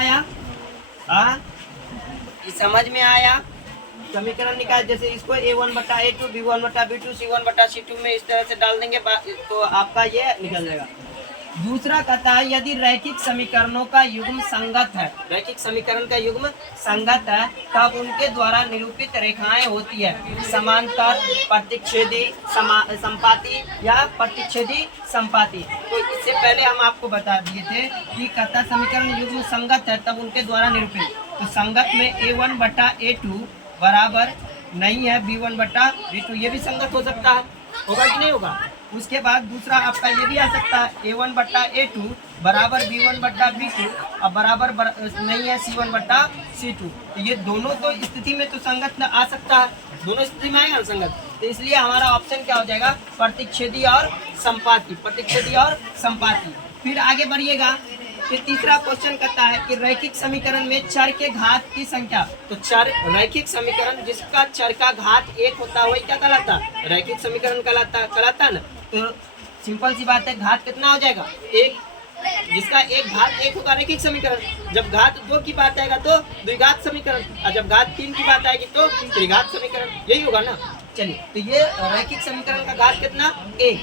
आया? हाँ, ये समझ में आया? समीकरण निकाल, जैसे इसको a1/a2 b1/b2 c1/c2 में इस तरह से डाल देंगे तो आपका ये निकल जाएगा। दूसरा कहता है यदि रैखिक समीकरणों का युग्म संगत है, रैखिक समीकरण का युग्म संगत है तब उनके द्वारा निरूपित रेखाएं होती है समांतर, प्रतिच्छेदी, संपाती या प्रतिच्छेदी संपाती। तो इससे पहले हम आपको बता दिए थे कि कहता समीकरण युग्म संगत है तब उनके द्वारा निरूपित, तो संगत में a1/a2 बराबर नहीं है b1/b2, ये भी संगत हो सकता है, होगा कि नहीं होगा? उसके बाद दूसरा आपका ये भी आ सकता है a1/a2 बराबर b1/b2 और बराबर नहीं है c1/c2, तो ये दोनों तो स्थिति में तो संगत आ सकता है, दोनों स्थिति में आएगा संगत, तो इसलिए हमारा ऑप्शन क्या हो जाएगा? प्रतिच्छेदी और संपाती, प्रतिच्छेदी और संपाती। फिर आगे बढ़िएगा, फिर तीसरा क्वेश्चन कहता है कि रैखिक समीकरण में चर के घात की संख्या, तो चर रैखिक समीकरण जिसका चर का घात 1 होता है वही क्या कहलाता है? रैखिक समीकरण कहलाता है ना। तो सिंपल सी बात है, घात कितना हो जाएगा? 1, जिसका एक घात 1 होगा रैखिक समीकरण। जब घात 2 की बात आएगा तो द्विघात समीकरण, और जब घात 3 की बात आएगी तो त्रिघात समीकरण, यही होगा ना। चलिए, तो ये रैखिक समीकरण का घात कितना? 1।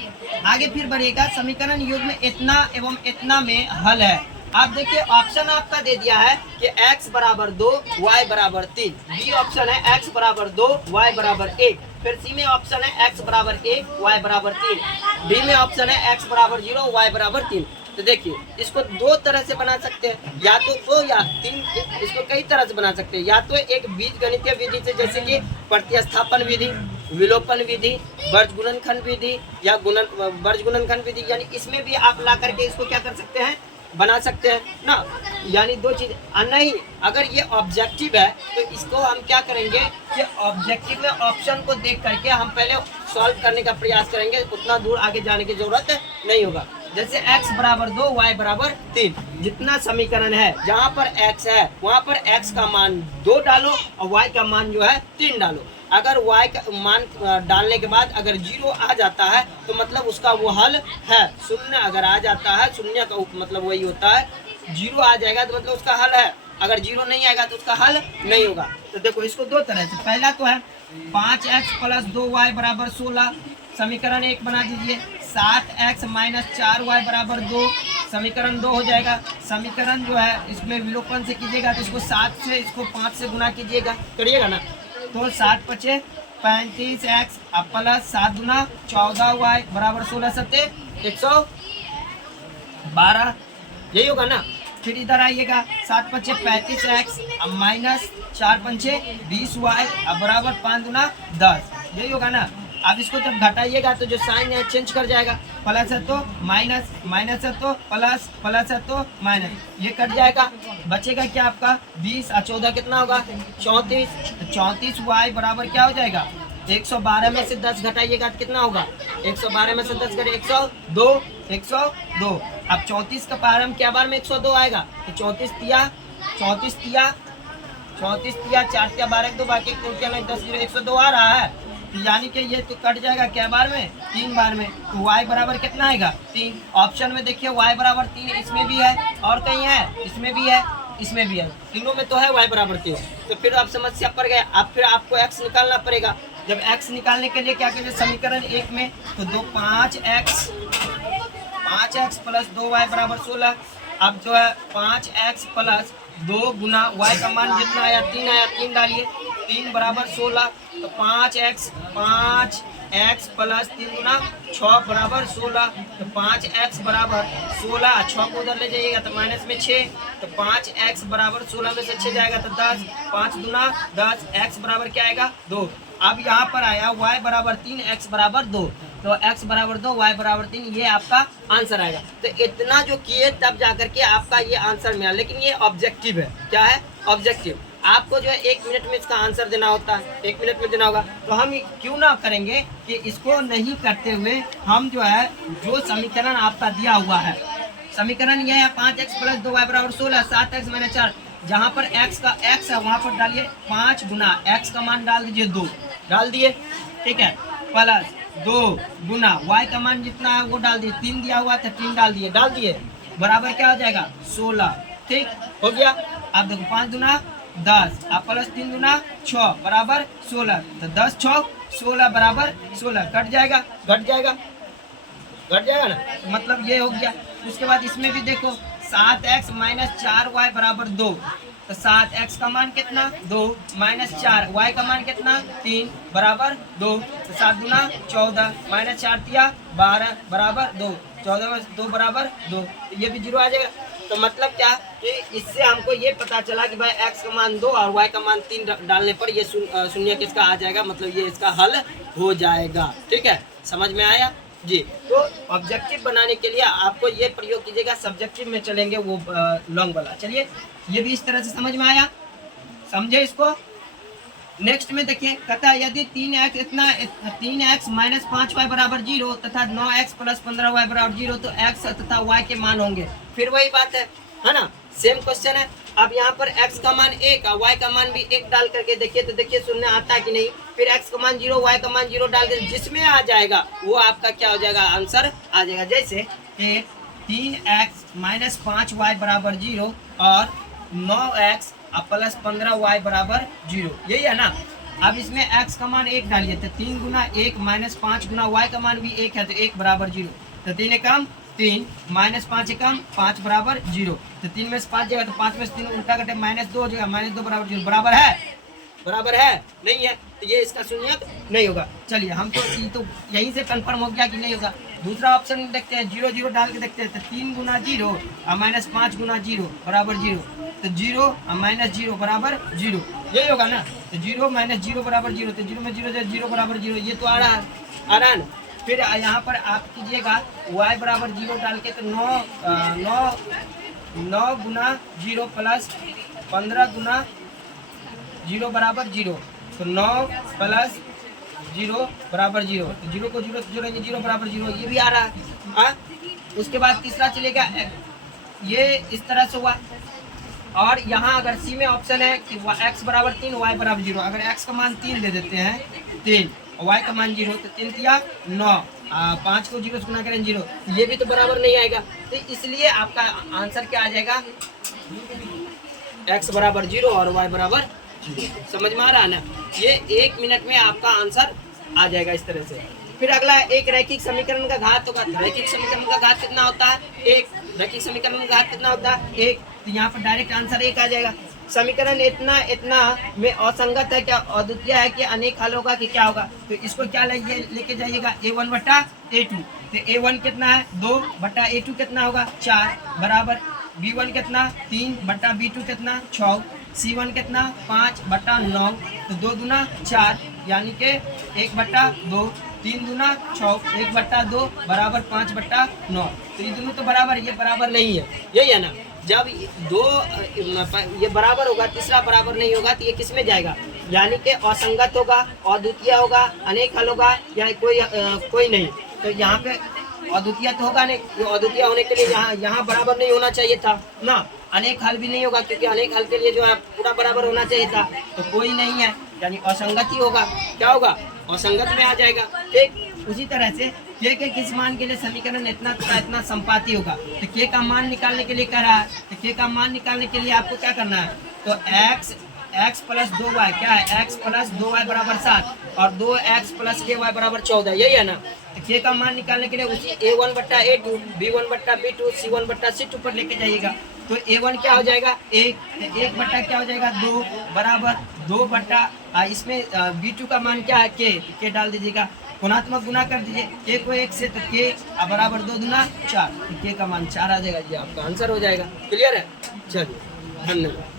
आगे फिर बढ़िएगा, समीकरण युग्म इतना एवं इतना में हल है। आप देखिए ऑप्शन आपका दे दिया है कि x बराबर 2 y बराबर 3, बी ऑप्शन है x बराबर 2 y बराबर 1, फिर सी में ऑप्शन है x बराबर 1 y बराबर 3, डी में ऑप्शन है x बराबर 0 y बराबर 3। तो देखिए इसको दो तरह से बना सकते हैं, या तो 2 या 3, इसको कई तरह से बना सकते हैं। या तो एक बीजगणितीय विधि से, जैसे कि प्रतिस्थापन विधि, विलोपन विधि, वर्ज गुणनखंड विधि या वर्ज गुणनखंड विधि, यानी इसमें भी आप ला करके इसको क्या कर सकते हैं? बना सकते हैं ना। यानी दो चीज नहीं, अगर ये ऑब्जेक्टिव है तो इसको हम क्या करेंगे कि ऑब्जेक्टिव में ऑप्शन को देख करके हम पहले सॉल्व करने का प्रयास करेंगे, उतना दूर आगे जाने की जरूरत नहीं होगा। जैसे x बराबर 2 y बराबर 3, जितना समीकरण है जहाँ पर x है वहाँ पर x का मान 2 डालो और y का मान जो है 3 डालो। अगर y का मान डालने के बाद अगर 0 आ जाता है तो मतलब उसका वो हल है। शून्य अगर आ जाता है, शून्य का मतलब वही होता है, 0 आ जाएगा तो मतलब उसका हल है, अगर 0 नहीं आएगा तो उसका हल नहीं होगा। तो देखो इसको दो तरह से, पहला तो है 5x + 2y बराबर 16, समीकरण 1 बना दीजिए। 7x - 4y बराबर 2, समीकरण 2 हो जाएगा। समीकरण जो है इसमें विलोपन से कीजिएगा तो इसको 7 से इसको 5 से गुना कीजिएगा, करिएगा ना, तो 7 × 5 = 35x प्लस 7 गुना 14y बराबर 16 × 7 = 112, यही होगा ना। फिर इधर आइएगा, 7 × 5 = 35x माइनस 4 × 5 = 20y बराबर 5 गुना 10, यही होगा ना। अब इसको जब घटाइएगा तो जो साइन है चेंज कर जाएगा, प्लस है तो माइनस, माइनस है तो प्लस, प्लस है तो माइनस, ये कट जाएगा, बचेगा क्या आपका 20 और 14 कितना होगा 34, तो 34y बराबर क्या हो जाएगा 112 में से 10 घटाइएगा तो कितना होगा 112 में से 10 घटे 102, 102। अब 34 का पारम क्या बार में 102 आएगा, तो 34 तिया 4 तिया 4 12 बाकी 10 0 102 आ रहा है, तो यानी कि ये तो कट जाएगा क्या बार में 3 बार में, तो y बराबर कितना आएगा 3। ऑप्शन में देखिए y बराबर 3 इसमें भी है और कहीं है, इसमें भी है, इसमें भी है, तीनों में तो है y बराबर 3। तो फिर आप समस्या पर गए, अब फिर आपको x निकालना पड़ेगा। जब x निकालने के लिए क्या कीजिए, समीकरण 1 में तो 5x + 2y बराबर 16। अब जो है 5x + 2 गुना y का मान जितना आया 3 डालिए, 3 बराबर 16, तो 5x + 3 गुना 6 बराबर 16, तो 5x बराबर 16, 6 को उधर ले जाइएगा तो माइनस में 6, तो 5x बराबर 16 में से 6 जाएगा तो 10, 5 गुना 10, x बराबर क्या आएगा 2। अब यहाँ पर आया y बराबर 3 x बराबर 2, तो x बराबर 2 y बराबर 3, ये आपका आंसर आएगा। तो इतना जो किए तब जाकर के आपका ये आंसर मिला, लेकिन ये ऑब्जेक्टिव है, क्या है ऑब्जेक्टिव। आपको जो है 1 मिनट में इसका आंसर देना होता है, 1 मिनट में देना होगा, तो हम क्यों ना करेंगे कि इसको नहीं करते हुए हम जो है जो समीकरण आपका दिया हुआ है, समीकरण यह है 5x + 2y बराबर 16, 7x - 4, जहाँ पर x का x है वहाँ पर डालिए 5 गुना x का मान डाल दीजिए 2, डाल दिए, ठीक है, प्लस 2 गुना y का मान जितना है वो डाल दिए, 3 दिया हुआ था 3 डाल दिए, बराबर क्या हो जाएगा 16, ठीक हो गया। आप देखो 5 दूना 10, आप प्लस 3 दूना 6 बराबर 16, तो 10 6 16 बराबर 16, कट जाएगा ना, मतलब ये हो गया। उसके बाद इसमें भी देखो 7x माइनस 4y बराबर 2, तो 7x का मान कितना 2 माइनस 4 y का मान कितना 3 बराबर 2, तो 7 दूना 14 माइनस 4 तिया 12 बराबर 2, 14 में 2 बराबर 2, तो ये भी 0 आ जाएगा। तो मतलब क्या कि इससे हमको ये पता चला कि भाई x का मान 2 और y का मान 3 डालने पर ये शून्य किसका आ जाएगा, मतलब ये इसका हल हो जाएगा। ठीक है, समझ में आया जी। तो ऑब्जेक्टिव बनाने के लिए आपको ये प्रयोग कीजिएगा, सब्जेक्टिव में चलेंगे वो लॉन्ग वाला। चलिए ये भी इस तरह से समझ में आया, समझे इसको। नेक्स्ट में देखिए, कहता है यदि 3x माइनस 5y बराबर 0 तथा 9x प्लस 15y बराबर 0 तो x तथा y के मान होंगे। फिर वही बात है ना, सेम क्वेश्चन है। अब यहाँ पर x का मान 1 और y का मान भी 1 डाल करके देखिए, तो देखिए शून्य आता है कि नहीं। फिर x का मान 0 y का मान 0 डाल कर जिसमें आ जाएगा वो आपका क्या हो जाएगा, आंसर आ जाएगा। जैसे कि 3x माइनस 5y बराबर 0 और 9x प्लस 15y बराबर 0, यही है ना। अब इसमें x का मान 1 डालिए, तो 3 गुना 1 माइनस 5 गुना y का मान भी 1 है, तो 1 बराबर 0, तो 3 एकम 3 माइनस 5 एकम 5 बराबर 0, तो 3 में से 5 जाएगा, तो 5 में से 3 उल्टा कटे माइनस 2 हो जाएगा, माइनस 2 बराबर 0, बराबर है नहीं है, तो ये इसका शून्य नहीं होगा। चलिए हम तो यहीं से कंफर्म हो गया कि नहीं होगा। दूसरा ऑप्शन देखते हैं, 0 0 डाल के देखते हैं, तो 3 गुना 0 और माइनस 5 गुना 0 बराबर 0, तो 0 और माइनस 0 बराबर 0, यही होगा ना। तो 0 माइनस 0 बराबर 0, तो 0 में 0 बराबर 0, ये तो आ रहा है ना। फिर यहाँ पर आप कीजिएगा y बराबर 0 डाल के, तो 9 गुना 0 प्लस 15 गुना 0 बराबर 0, तो 9 प्लस 0 बराबर 0, तो 0 को 0 से जोड़ेंगे 0 बराबर 0, ये भी आ रहा है। उसके बाद तीसरा चलेगा, ये इस तरह से हुआ। और यहाँ अगर सी में ऑप्शन है कि x बराबर 3 y बराबर 0, अगर x का मान 3 दे देते हैं 3 और y का मान 0, तो 3 तिया 9, 5 को 0 से गुना करें 0, ये भी तो बराबर नहीं आएगा। तो इसलिए आपका आंसर क्या आ जाएगा, x बराबर 0 और y बराबर 0। समझ में आ रहा है ना, ये 1 मिनट में आपका आंसर आ जाएगा इस तरह से। फिर अगला एक रैखिक समीकरण का घात होगा। रैखिक समीकरण का घात कितना होता है, 1। रैखिक समीकरण का घात कितना होता है, 1, तो यहाँ पर डायरेक्ट आंसर 1 आ जाएगा। समीकरण इतना में असंगत है क्या, अद्वितीय है कि अनेक हल होगा कि क्या होगा, तो इसको क्या लेके जाइएगा, a1 बटा a2, तो a1 कितना है 2 बटा a2 कितना होगा 4 बराबर b1 कितना 3 बटा b2 कितना 6, c1 कितना 5 बटा 9, तो 2 दूना 4 यानी कि 1 बटा 2, 3 दूना 6, 1 बटा 2 बराबर 5 बटा 9, तो ये दोनों तो बराबर, ये बराबर नहीं है, यही है ना। जब दो ये बराबर होगा, तीसरा बराबर नहीं होगा, तो ये किस में जाएगा, यानी कि असंगत होगा, अद्वितीय होगा, अनेक हल होगा, या कोई नहीं। तो यहाँ पे अद्वितीय तो होगा नहीं, तो अद्वितीय होने के लिए यहाँ बराबर नहीं होना चाहिए था ना। अनेक हल भी नहीं होगा, क्योंकि अनेक हल के लिए जो है पूरा बराबर होना चाहिए था, तो कोई नहीं है, यानी असंगत ही होगा। क्या होगा, असंगत में आ जाएगा। ठीक उसी तरह से k के किस मान के लिए समीकरण इतना तथा इतना संपाती होगा, तो k का मान निकालने के लिए कह रहा है, तो k का मान निकालने के लिए आपको क्या करना है, तो x प्लस 2y क्या है, x प्लस 2y बराबर 7 और 2x प्लस ky बराबर 14, यही है ना। तो k का मान निकालने के लिए उसी a1 बट्टा a2, b1 बट्टा b2, c1 बट्टा c2 पर लेके जाइएगा। तो a1 क्या हो जाएगा 1, तो 1 बट्टा क्या हो जाएगा 2 बराबर 2 बट्टा इसमें b2 का मान क्या है k डाल दीजिएगा, गुणात्मक गुना कर दीजिए k को 1 से, तो k बराबर 2 दूना 4, तो k का मान 4 आ जाएगा, ये आपका आंसर हो जाएगा। क्लियर है, चलिए धन्यवाद।